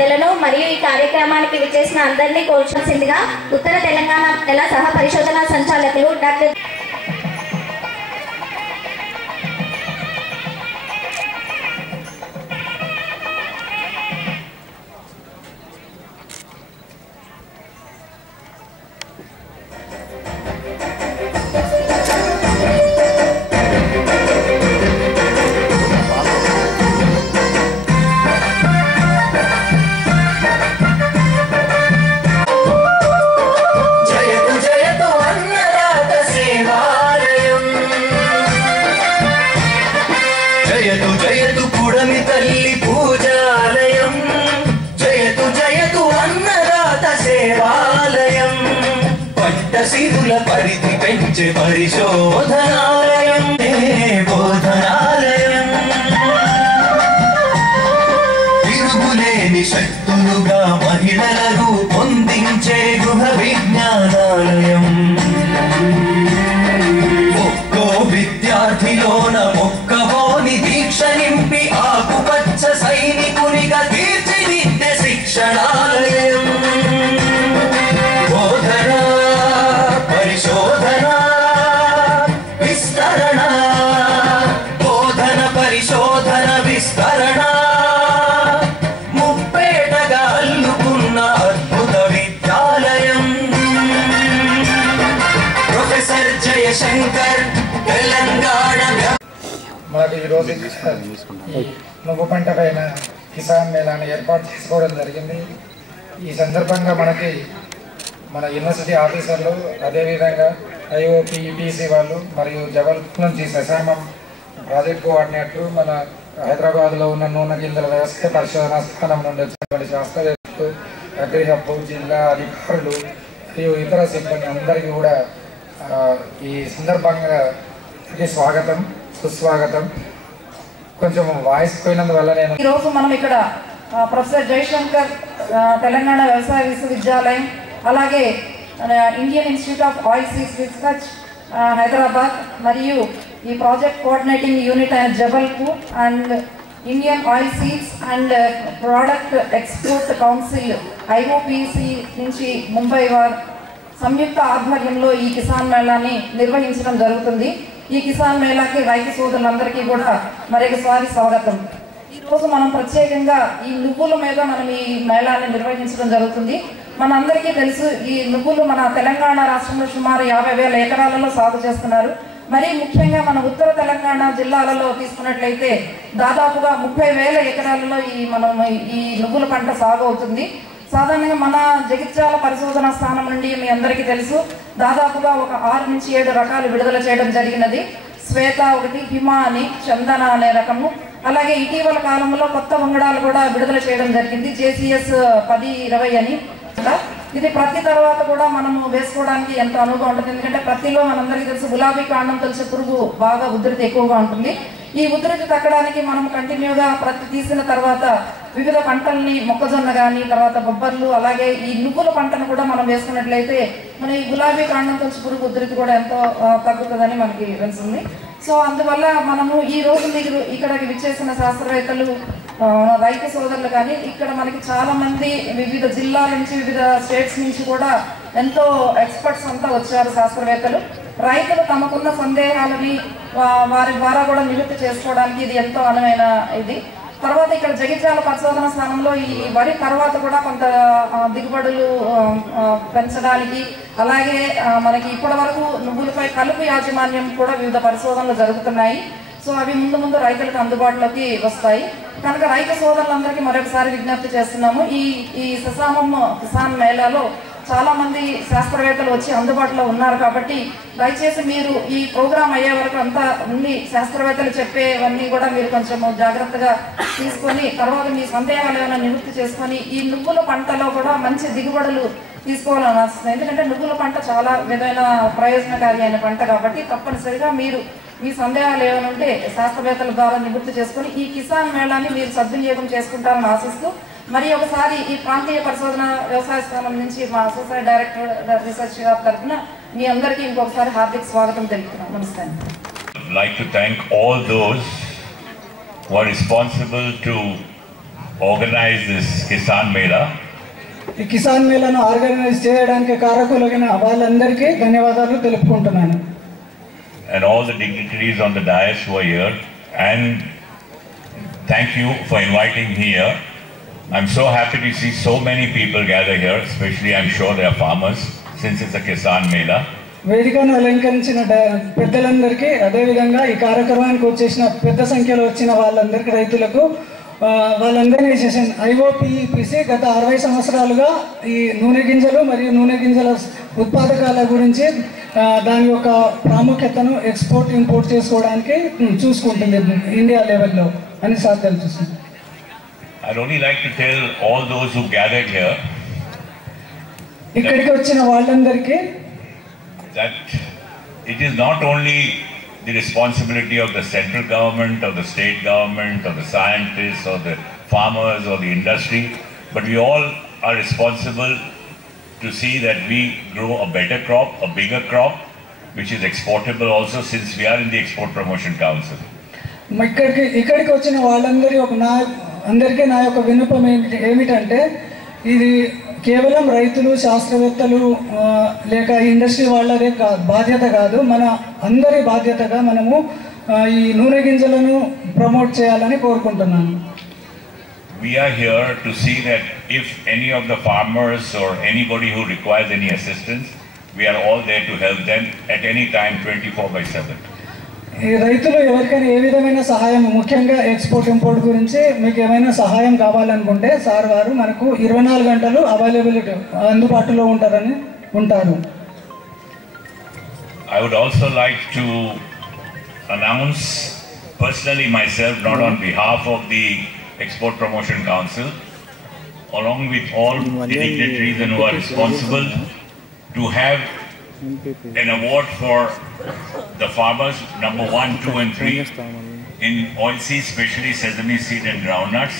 పెద్దలను మరియు ఈ కార్యక్రమానికి విచ్చేసిన అందరినీ కోల్చాల్సిందిగా ఉత్తర తెలంగాణ నెల సహ పరిశోధనా సంచాలకులు డాక్టర్ పరిధి పెంచే పరిశోధనాలయం బోధనాలయం తిరుగులేని శక్తులుగా మహిళలను పొందించే గృహ విజ్ఞానాలయం ఒక్కో విద్యార్థిలోన మొక్కవోని దీక్ష నింపి ఆకుపచ్చ సైనికునిగా తీర్చిదిద్దే శిక్షణాలయం పరిశోధన విస్తరణ బోధన పరిశోధన విస్తరణ ముప్పేటగా అల్లుకున్న అద్భుత విద్యాలయం ప్రొఫెసర్ జయశంకర్ తెలంగాణ. మనకు ఈరోజు నువ్వు పంట పైన కిసాన్ మేళాను ఏర్పాటు చేసుకోవడం జరిగింది. ఈ సందర్భంగా మనకి మన యూనివర్సిటీ ఆఫీసర్లు, అదేవిధంగా ఐఓపి ఈపీసీ వాళ్ళు మరియు జబల్పూర్ నుంచి శశామం ప్రాజెక్ట్ కోఆర్డినేటర్, మన హైదరాబాద్లో ఉన్న నూనె గింజల వ్యవస్థ పరిశోధనా స్థానం నుండి వచ్చినటువంటి శాస్త్రవేత్తలు, అగ్రి హబ్, జిల్లా అధికారులు మరియు ఇతర సిబ్బంది అందరికీ కూడా ఈ సందర్భంగా స్వాగతం, సుస్వాగతం. కొంచెం వాయిస్ పోయినందువల్ల నేను ఈరోజు మనం ఇక్కడ ప్రొఫెసర్ జయశంకర్ తెలంగాణ వ్యవసాయ విశ్వవిద్యాలయం, అలాగే Indian Institute of Oil Seeds Research Hyderabad మరియు ఈ ప్రాజెక్ట్ కోఆర్డినేటింగ్ యూనిట్ అయిన Jabalpur and Indian Oil Seeds and Product Export Council IOPC నుంచి ముంబై వారు సంయుక్త ఆధ్వర్యంలో ఈ కిసాన్ మేళాని నిర్వహించడం జరుగుతుంది. ఈ కిసాన్ మేళాకి రైతు సోదరులందరికీ కూడా మరొకసారి స్వాగతం. ఈరోజు మనం ప్రత్యేకంగా ఈ నువ్వుల మీద మనం ఈ మేళాన్ని నిర్వహించడం జరుగుతుంది. మనందరికీ తెలుసు, ఈ నువ్వులు మన తెలంగాణ రాష్ట్రంలో సుమారు 50,000 ఎకరాలలో సాగు చేస్తున్నారు. మరీ ముఖ్యంగా మన ఉత్తర తెలంగాణ జిల్లాలలో తీసుకున్నట్లయితే దాదాపుగా 30,000 ఎకరాలలో ఈ నువ్వుల పంట సాగు అవుతుంది. సాధారణంగా మన జగిత్యాల పరిశోధన స్థానం నుండి మీ అందరికీ తెలుసు, దాదాపుగా ఒక 6 నుంచి 7 రకాలు విడుదల చేయడం జరిగినది. శ్వేత ఒకటి, హిమ అని, చందన అనే రకము, అలాగే ఇటీవల కాలంలో కొత్త వంగడాలు కూడా విడుదల చేయడం జరిగింది, జేసీఎస్ 10-20 అని. ఇది ప్రతి తర్వాత కూడా మనము వేసుకోవడానికి ఎంతో అనువుగా ఉంటుంది. ఎందుకంటే ప్రతిలో మనందరికీ తెలుసు గులాబీ కాండం తెలిసే పురుగు బాగా ఉధృతి ఎక్కువగా ఉంటుంది. ఈ ఉధృతి తగ్గడానికి మనం కంటిన్యూగా ప్రతి తీసిన తర్వాత వివిధ పంటల్ని, మొక్కజొన్న కానీ, తర్వాత బొబ్బర్లు, అలాగే ఈ నువ్వుల పంటను కూడా మనం వేసుకున్నట్లయితే మన ఈ గులాబీ కాండం తెలిసి పురుగు ఉధృతి కూడా ఎంతో తగ్గుతుందని మనకి తెలుస్తుంది. సో అందువల్ల మనము ఈ రోజు మీరు ఇక్కడికి విచ్చేసిన శాస్త్రవేత్తలు, రైతు సోదరులు కానీ, ఇక్కడ మనకి చాలా మంది వివిధ జిల్లాల నుంచి, వివిధ స్టేట్స్ నుంచి కూడా ఎంతో ఎక్స్పర్ట్స్ అంతా వచ్చారు శాస్త్రవేత్తలు. రైతులు తమకున్న సందేహాలని వారి ద్వారా కూడా నివృత్తి చేసుకోవడానికి ఇది ఎంతో అనువైన ఇది. తర్వాత ఇక్కడ జగిత్యాల పరిశోధన స్థానంలో ఈ వరి తర్వాత కూడా కొంత దిగుబడులు పెంచడానికి, అలాగే మనకి ఇప్పటి వరకు నువ్వులపై కలుపు యాజమాన్యం కూడా వివిధ పరిశోధనలు జరుగుతున్నాయి. సో అవి ముందు ముందు రైతులకు అందుబాటులోకి వస్తాయి. కనుక రైతు సోదరులందరికీ మరొకసారి విజ్ఞప్తి చేస్తున్నాము, ఈ శశామం కిసాన్ మేళాలో చాలా మంది శాస్త్రవేత్తలు వచ్చి అందుబాటులో ఉన్నారు కాబట్టి దయచేసి మీరు ఈ ప్రోగ్రాం అయ్యే వరకు అంతా ఉండి శాస్త్రవేత్తలు చెప్పేవన్నీ కూడా మీరు కొంచెం జాగ్రత్తగా తీసుకొని తర్వాత మీ సందేహాలు ఏమైనా నివృత్తి చేసుకొని ఈ నువ్వుల పంటలో కూడా మంచి దిగుబడులు తీసుకోవాలని వస్తుంది. ఎందుకంటే నువ్వుల పంట చాలా విధమైన ప్రయోజనకారి అయిన పంట కాబట్టి తప్పనిసరిగా మీరు మీ సందేహాలు ఏమైనా ఉంటే శాస్త్రవేత్తల ద్వారా నివృత్తి చేసుకొని ఈ కిసాన్ మేళాని మీరు సద్వినియోగం చేసుకుంటారని ఆశిస్తూ మరి ఒకసారి ఈ ప్రాంతీయ పరిశోధన వ్యవసాయ స్థానం నుంచి మా అసోసియేట్ డైరెక్టర్ రీసెర్చ్ తరఫున మీ అందరికీ ఇంకొకసారి హార్దిక స్వాగతం తెలుపుతున్నాను. నమస్తే. I'd like to thank all those who are responsible to organize this Kisan Mela. ఈ కిసాన్ మేళాను ఆర్గనైజ్ చేయడానికి కారకులైన వాళ్ళందరికీ ధన్యవాదాలు తెలుపుకుంటున్నాను. And all the dignitaries on the dais who are here, and thank you for inviting me here. I'm so happy to see so many people gather here, especially I'm sure they are farmers since it's a Kisan Mela. వేదికను అలంకరించిన పెద్దలందరికీ, అదేవిధంగా ఈ కార్యక్రమానికి వచ్చేసిన పెద్ద సంఖ్యలో వచ్చిన వాళ్ళందరికీ, రైతులకు, వాళ్ళందరినీ సెషన్ IOPEPC గత 60 సంవత్సరాలుగా ఈ నూనె గింజలు మరియు నూనె గింజల ఉత్పాదకాల గురించి దాని యొక్క ప్రాముఖ్యతను ఎక్స్పోర్ట్ ఇంపోర్ట్ చేసుకోవడానికి చూసుకుంటుంది ఇండియా లెవెల్లో అని సార్ తెలుస్తుంది. I'd only like to tell all those who gathered here ఇక్కడికి వచ్చిన వాళ్ళందరికీ that it is not only the responsibility of the central government or the state government or the scientists or the farmers or the industry, but we all are responsible to see that we grow a better crop, a bigger crop, which is exportable also, since we are in the Export Promotion Council. ఇక్కడికి వచ్చిన అందరికీ నా యొక్క విన్నపం ఏమిటంటే, ఇది కేవలం రైతులు, శాస్త్రవేత్తలు లేక ఇండస్ట్రీ వాళ్ళదే బాధ్యత కాదు, మన అందరి బాధ్యతగా మనము ఈ నూనె గింజలను ప్రమోట్ చేయాలని కోరుకుంటున్నాను. We are here to see that if any of the farmers or anybody who requires any assistance, we are all there to help them at any time 24/7. ఈ రైతులు ఎవరికైనా ఏ విధమైన సహాయం, ముఖ్యంగా ఎక్స్పోర్ట్ ఇంపోర్ట్ గురించి మీకు ఏమైనా సహాయం కావాలనుకుంటే సార్ వారు మనకు 24 గంటలు అవైలబిలిటీ అందుబాటులో ఉంటారు. I would also like to announce personally myself, not on behalf of the Export Promotion Council, along with all the dignitaries and who are responsible, to have an award for the farmers number 1, 2 and 3 in oilseeds, especially sesame seed and groundnuts.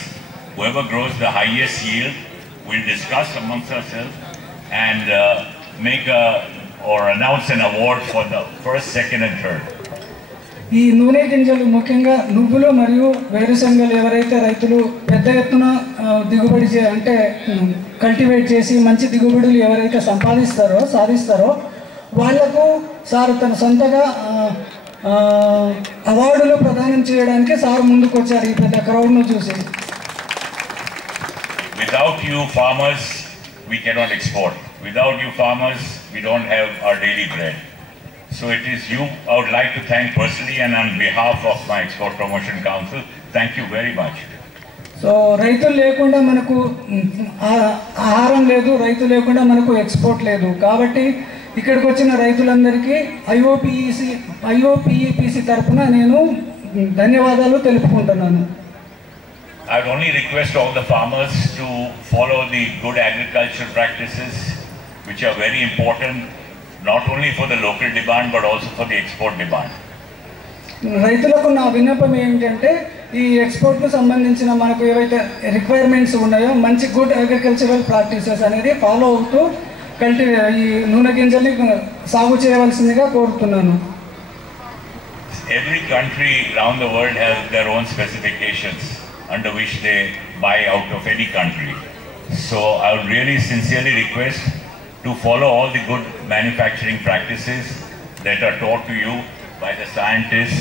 Whoever grows the highest yield will discuss amongst ourselves and announce an award for the first, second and third. ఈ నూనె గింజలు, ముఖ్యంగా నువ్వులు మరియు వేరుశనగలు ఎవరైతే రైతులు పెద్ద ఎత్తున దిగుబడి అంటే కల్టివేట్ చేసి మంచి దిగుబడులు ఎవరైతే సాధిస్తారో వాళ్లకు సార్ తన సొంతగా అవార్డులు ప్రదానం చేయడానికి సార్ ముందుకు వచ్చారు ఈ పెద్ద క్రౌడ్ను చూసి. Without you farmers, we cannot export. Without you farmers, we don't have our daily bread. So it is you I would like to thank personally and on behalf of my Export Promotion Council. Thank you very much. So రైతులు లేకుండా మనకు ఆహారం లేదు, రైతు లేకుండా మనకు export లేదు. కాబట్టి ఇక్కడికి వచ్చిన రైతులందరికీ IOPEPC తరఫున నేను ధన్యవాదాలు తెలుపుకుంటున్నాను. I would only request all the farmers to follow the good agricultural practices, which are very important not only for the local demand but also for the export demand. రైతులకు నా విన్నపం ఏమిటంటే, ఈ ఎక్స్పోర్ట్కు సంబంధించిన మనకు ఏవైతే రిక్వైర్మెంట్స్ ఉన్నాయో మంచి గుడ్ అగ్రికల్చరల్ ప్రాక్టీసెస్ అనేది ఫాలో అవుతూ ఈ నూనె గింజల్ని సాగు చేయవలసిందిగా కోరుతున్నాను. Every country around the world has their own specifications under which they buy out of any country. So I would really sincerely request to follow all the good manufacturing practices that are taught to you by the scientists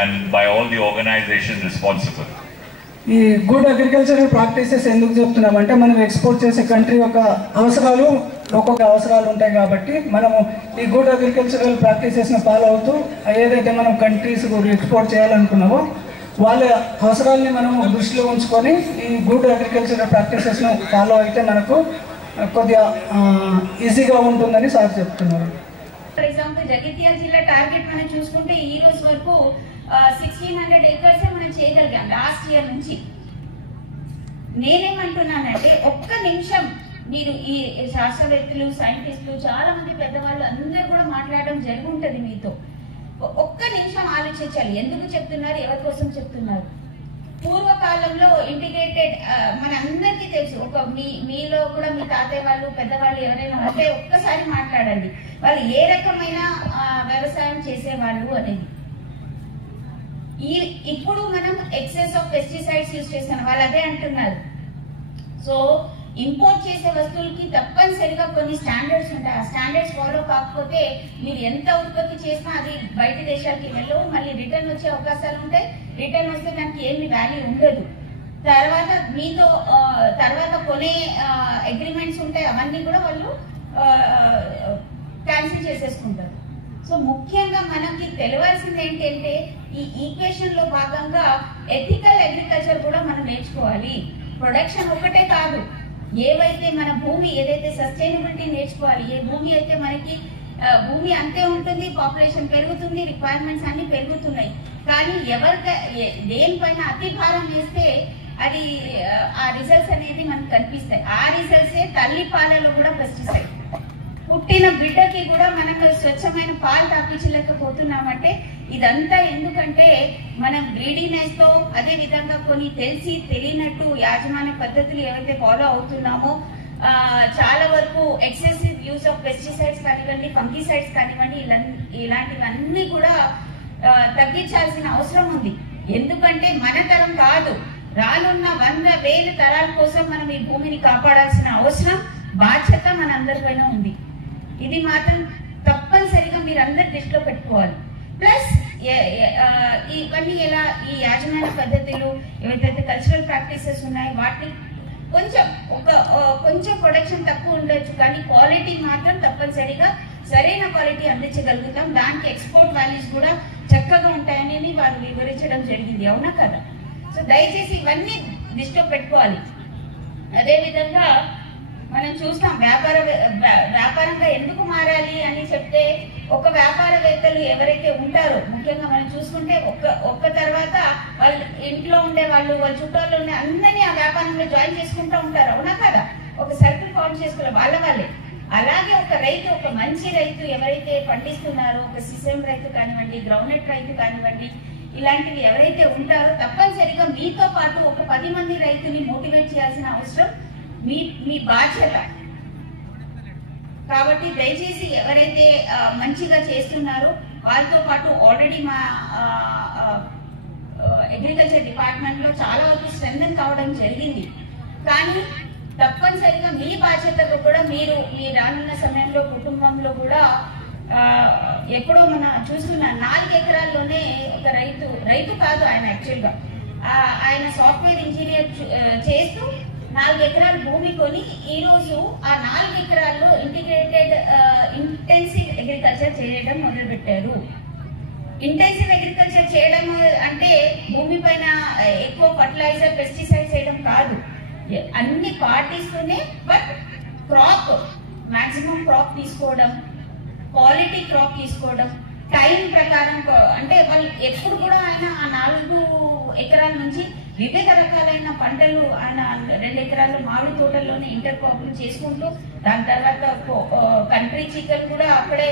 and by all the organizations responsible. ఈ good agricultural practices ఎందుకు చెప్తున్నామంటే, మనం export చేసే country యొక్క ఒక్కొక్క అవసరాలు ఉంటాయి కాబట్టి మనము ఈ గుడ్ అగ్రికల్చరల్ ప్రాక్టీసెస్ని ఫాలో అవుతూ ఏదైతే మనం కంట్రీస్ ఎక్స్పోర్ట్ చేయాలనుకున్నామో వాళ్ళ అవసరాలని మనం దృష్టిలో ఉంచుకొని ఈ గుడ్ అగ్రికల్చరల్ ప్రాక్టీసెస్ను ఫాలో అయితే మనకు కొద్దిగా ఈజీగా ఉంటుందని సార్ చెప్తున్నారు. ఫర్ ఎగ్జాంపుల్ జగిత్యాల జిల్లా టార్గెట్ మనం చూసుకుంటే ఈ రోజు వరకు 1600 acres మనం చేయగలిగాం లాస్ట్ ఇయర్ నుంచి. నేనేమంటున్నానంటే, ఒక్క నిమిషం మీరు ఈ శాస్త్రవేత్తలు, సైంటిస్టులు, చాలా మంది పెద్దవాళ్ళు అందరూ కూడా మాట్లాడడం జరుగుంటది మీతో. ఒక్క నిమిషం ఆలోచించాలి, ఎందుకు చెప్తున్నారు, ఎవరి కోసం చెప్తున్నారు. పూర్వకాలంలో ఇంటిగ్రేటెడ్ మన అందరికీ తెలుసు. మీలో కూడా మీ తాతయ్య వాళ్ళు, పెద్దవాళ్ళు ఎవరైనా ఉంటే ఒక్కసారి మాట్లాడండి, వాళ్ళు ఏ రకమైన వ్యవసాయం చేసేవాళ్ళు అనేది. ఇప్పుడు మనం ఎక్సెస్ ఆఫ్ పెస్టిసైడ్స్ యూజ్ చేస్తున్నాం, వాళ్ళు అదే అంటున్నారు. సో ఇంపోర్ట్ చేసే వస్తువులకి తప్పనిసరిగా కొన్ని స్టాండర్డ్స్ ఉంటాయి. ఆ స్టాండర్డ్స్ ఫాలో కాకపోతే మీరు ఎంత ఉత్పత్తి చేసినా అది బయట దేశాలకి వెళ్ళవు, మళ్ళీ రిటర్న్ వచ్చే అవకాశాలు ఉంటాయి. రిటర్న్ వస్తే దానికి ఏమి వాల్యూ ఉండదు. తర్వాత మీతో తర్వాత కొనే అగ్రిమెంట్స్ ఉంటాయి, అవన్నీ కూడా వాళ్ళు క్యాన్సిల్ చేసేసుకుంటారు. సో ముఖ్యంగా మనకి తెలియాల్సింది ఏంటంటే ఈ ఈక్వేషన్ లో భాగంగా ఎథికల్ అగ్రికల్చర్ కూడా మనం నేర్చుకోవాలి. ప్రొడక్షన్ ఒకటే కాదు, ఏవైతే మన భూమి ఏదైతే సస్టైనబిలిటీ నేర్చుకోవాలి. ఏ భూమి అయితే మనకి భూమి అంతే ఉంటుంది, పాపులేషన్ పెరుగుతుంది, రిక్వైర్మెంట్స్ అన్ని పెరుగుతున్నాయి, కానీ దేనిపైన అతి భారం వేస్తే అది ఆ రిజల్ట్స్ అనేది మనకు కనిపిస్తాయి. ఆ రిజల్ట్సే తల్లి పాలలో కూడా పెస్టిసైడ్. పుట్టిన బిడ్డకి కూడా మనం స్వచ్ఛమైన పాలు తాపించలేకపోతున్నామంటే ఇదంతా ఎందుకంటే మనం గ్రీడీనెస్ తో, అదే విధంగా కొన్ని తెలిసి తెలియనట్టు యాజమాన్య పద్ధతులు ఏవైతే ఫాలో అవుతున్నామో చాలా వరకు ఎక్సెసివ్ యూజ్ ఆఫ్ పెస్టిసైడ్స్ కానివ్వండి, ఫంగిసైడ్స్ కానివ్వండి, ఇలాంటివన్నీ కూడా తగ్గించాల్సిన అవసరం ఉంది. ఎందుకంటే మన తరం కాదు, రానున్న 100,000 తరాల కోసం మనం ఈ భూమిని కాపాడాల్సిన అవసరం, బాధ్యత మన అందరిపైన ఉంది. ఇది మాత్రం తప్పనిసరిగా మీరు అందరు దృష్టిలో పెట్టుకోవాలి. ప్లస్ ఇవన్నీ ఎలా ఈ యాజమాన్య పద్ధతులు ఏవైతే కల్చరల్ ప్రాక్టీసెస్ ఉన్నాయో వాటిని కొంచెం ప్రొడక్షన్ తక్కువ ఉండొచ్చు, కానీ క్వాలిటీ మాత్రం తప్పనిసరిగా సరైన క్వాలిటీ అందించగలుగుతాం. దానికి ఎక్స్పోర్ట్ వాల్యూస్ కూడా చక్కగా ఉంటాయని వారు వివరించడం జరిగింది, అవునా కదా? సో దయచేసి ఇవన్నీ దృష్టిలో పెట్టుకోవాలి. అదేవిధంగా మనం చూస్తాం వ్యాపారంగా ఎందుకు మారాలి అని చెప్తే, ఒక వ్యాపారవేత్తలు ఎవరైతే ఉంటారో ముఖ్యంగా మనం చూసుకుంటే ఒక్క తర్వాత వాళ్ళ ఇంట్లో ఉండే వాళ్ళు, వాళ్ళ చుట్టాలు ఉండే అందరినీ ఆ వ్యాపారంలో జాయిన్ చేసుకుంటూ ఉంటారు, అవునా కదా? ఒక సర్కిల్ ఫామ్ చేసుకున్నారు వాళ్ళే. అలాగే ఒక రైతు, ఒక మంచి రైతు ఎవరైతే పండిస్తున్నారో, ఒక సిసెమ్ రైతు కానివ్వండి, గ్రౌండ్నట్ రైతు కానివ్వండి, ఇలాంటివి ఎవరైతే ఉంటారో తప్పనిసరిగా మీతో పాటు ఒక 10 మంది రైతుని మోటివేట్ చేయాల్సిన అవసరం మీ బాధ్యత. కాబట్టి దయచేసి ఎవరైతే మంచిగా చేస్తున్నారో వాళ్ళతో పాటు ఆల్రెడీ మా అగ్రికల్చర్ డిపార్ట్మెంట్ లో చాలా వరకు స్ట్రెంథెన్ కావడం జరిగింది, కానీ తప్పనిసరిగా మీ బాధ్యతగా కూడా మీరు మీ రానున్న సమయంలో కుటుంబంలో కూడా ఎప్పుడో మన చూస్తున్న 4 ఎకరాల్లోనే ఒక రైతు కాదు ఆయన, యాక్చువల్గా ఆయన సాఫ్ట్వేర్ ఇంజనీర్ చేస్తూ 4 ఎకరాల భూమి కొని ఈ రోజు ఆ 4 ఎకరాల్లో ఇంటెన్సివ్ అగ్రికల్చర్ చేయడం మొదలు పెట్టారు. ఇంటెన్సివ్ అగ్రికల్చర్ చేయడం అంటే భూమి పైన ఎక్కువ ఫర్టిలైజర్, పెస్టిసైడ్స్ చేయడం కాదు, అన్ని పాటిస్తూనే బట్ క్రాప్ మాక్సిమం క్రాప్ తీసుకోవడం, క్వాలిటీ క్రాప్ తీసుకోవడం, టైం ప్రకారం. అంటే వాళ్ళు ఎప్పుడు కూడా ఆయన ఆ 4 ఎకరాల నుంచి వివిధ రకాలైన పంటలు, ఆయన 2 ఎకరాలు మామిడి తోటల్లోనే ఇంటర్ క్రాప్లు చేసుకుంటూ, దాని తర్వాత కంట్రీ చికెన్ కూడా అక్కడే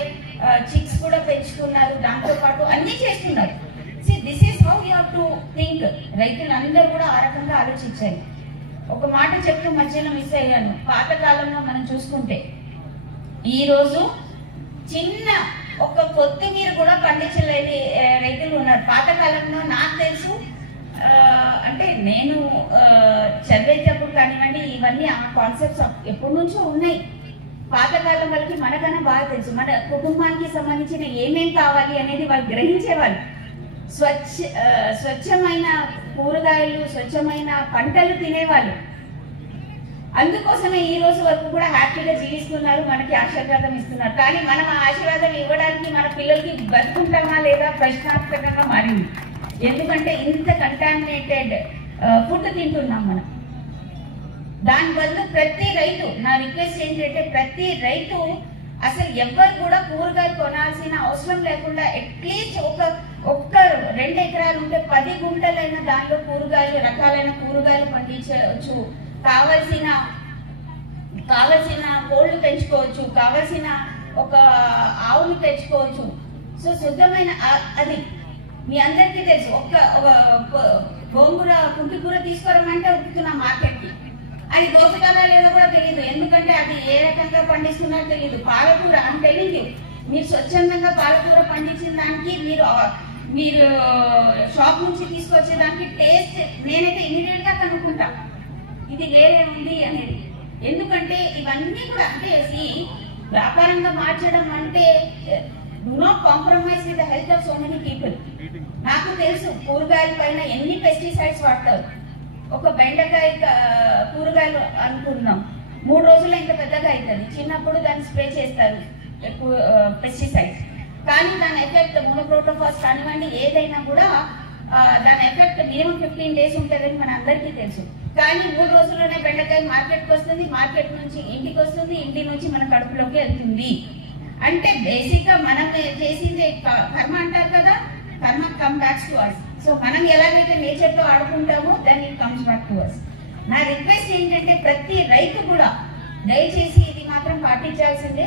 చిక్స్ కూడా పెంచుకున్నారు, దాంతో పాటు అన్ని చేస్తున్నారు. This is how you have to think. రైతులందరూ కూడా ఆ రకంగా ఆలోచించాలి. ఒక మాట చెప్తూ మధ్యలో మిస్ అయ్యాను. పాతకాలంలో మనం చూసుకుంటే ఈ రోజు చిన్న ఒక కొత్తిమీర కూడా పండించలేని రైతులు ఉన్నారు. పాతకాలంలో నాకు తెలుసు, అంటే నేను చదివేటప్పుడు కానివ్వండి, ఇవన్నీ ఆ కాన్సెప్ట్స్ ఎప్పటి నుంచో ఉన్నాయి. పాతకాలం వాళ్ళకి మనకన్నా బాగా తెలుసు, మన కుటుంబానికి సంబంధించిన ఏమేం కావాలి అనేది వాళ్ళు గ్రహించేవాళ్ళు. స్వచ్ఛమైన కూరగాయలు, స్వచ్ఛమైన పంటలు తినేవాళ్ళు. అందుకోసమే ఈ రోజు వరకు కూడా హ్యాపీగా జీవిస్తున్నారు, మనకి ఆశీర్వాదం ఇస్తున్నారు. కానీ మనం ఆ ఆశీర్వాదం ఇవ్వడానికి మన పిల్లలకి బతుకుంటామా లేదా ప్రశ్నార్థకంగా మారింది. ఎందుకంటే ఇంత కంటామినేటెడ్ ఫుడ్ తింటున్నాం మనం. దానివల్ల ప్రతి రైతు, నా రిక్వెస్ట్ ఏంటంటే ప్రతి రైతు అసలు ఎవరు కూడా కూరగాయలు కొనాల్సిన అవసరం లేకుండా అట్లీస్ట్ ఒక్క 2 ఎకరాలు ఉంటే 10 గుంటలైన దానిలో కూరగాయలు, రకాలైన కూరగాయలు పండించవచ్చు. కావలసిన కోళ్లు పెంచుకోవచ్చు, కావలసిన ఒక ఆవులు పెంచుకోవచ్చు. సో శుద్ధమైన అది మీ అందరికీ తెలుసు. గోంగూర, కుంటికూర తీసుకోరమంటే ఉక్కుతున్నా మార్కెట్కి, అది దోసకాలా లేదో కూడా తెలియదు, ఎందుకంటే అది ఏ రకంగా పండిస్తున్నారో తెలియదు. పాలకూర అని తెలియదు. మీరు స్వచ్ఛందంగా పాలకూర పండించిన దానికి మీరు షాప్ నుంచి తీసుకొచ్చే దానికి టేస్ట్ నేనైతే ఇమీడియట్ గా కనుక్కుంటా. ఇది వేరే ఉంది అనేది. ఎందుకంటే ఇవన్నీ కూడా అంటే వ్యాపారంగా మార్చడం అంటే do not compromise with the health of so many people. నాకు తెలుసు కూరగాయల పైన ఎన్ని పెస్టిసైడ్స్ వాడతారు. ఒక బెండకాయ కూరగాయలు అనుకున్నాం 3 రోజుల్లో ఇంత పెద్దగా అవుతుంది. చిన్నప్పుడు దాన్ని స్ప్రే చేస్తారు పెస్టిసైడ్స్, కానీ దాని ఎఫెక్ట్ మోనోక్రోటోఫాస్ కానివ్వండి ఏదైనా కూడా దాని ఎఫెక్ట్ మినిమం 15 days ఉంటుందని మన అందరికీ తెలుసు. కానీ 3 రోజుల్లోనే బెండకాయ మార్కెట్కి వస్తుంది, మార్కెట్ నుంచి ఇంటికి వస్తుంది, ఇంటి నుంచి మన కడుపులోకి వెళ్తుంది. అంటే బేసిక్ గా మనం చేసింది కర్మ అంటారు కదా, karma come back to us. So మనం ఎలాగైతే నేచర్ తో ఆడుకుంటామో then it comes back to us. నా రిక్వెస్ట్ ఏంటంటే ప్రతి రైతు కూడా దయచేసి ఇది మాత్రం పాటించాల్సిందే.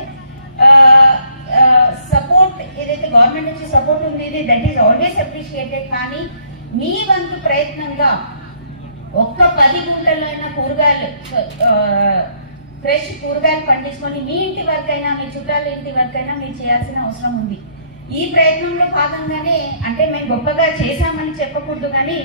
సపోర్ట్ ఏదైతే గవర్నమెంట్ నుంచి సపోర్ట్ ఉంది దట్ ఈస్ ఆల్వేస్ అప్రిషియేటెడ్. కానీ మీ వంతు ప్రయత్నంగా ఒక్క 10 గుంటలైన కూరగాయలు ఫ్రెష్ కూరగాయలు పండించుకొని మీ ఇంటి వరకైనా మీ చుట్టాల ఇంటి వరకైనా మీరు చేయాల్సిన అవసరం ఉంది. ఈ ప్రయత్నంలో భాగంగానే అంటే మేము గొప్పగా చేశామని చెప్పకూడదు, కానీ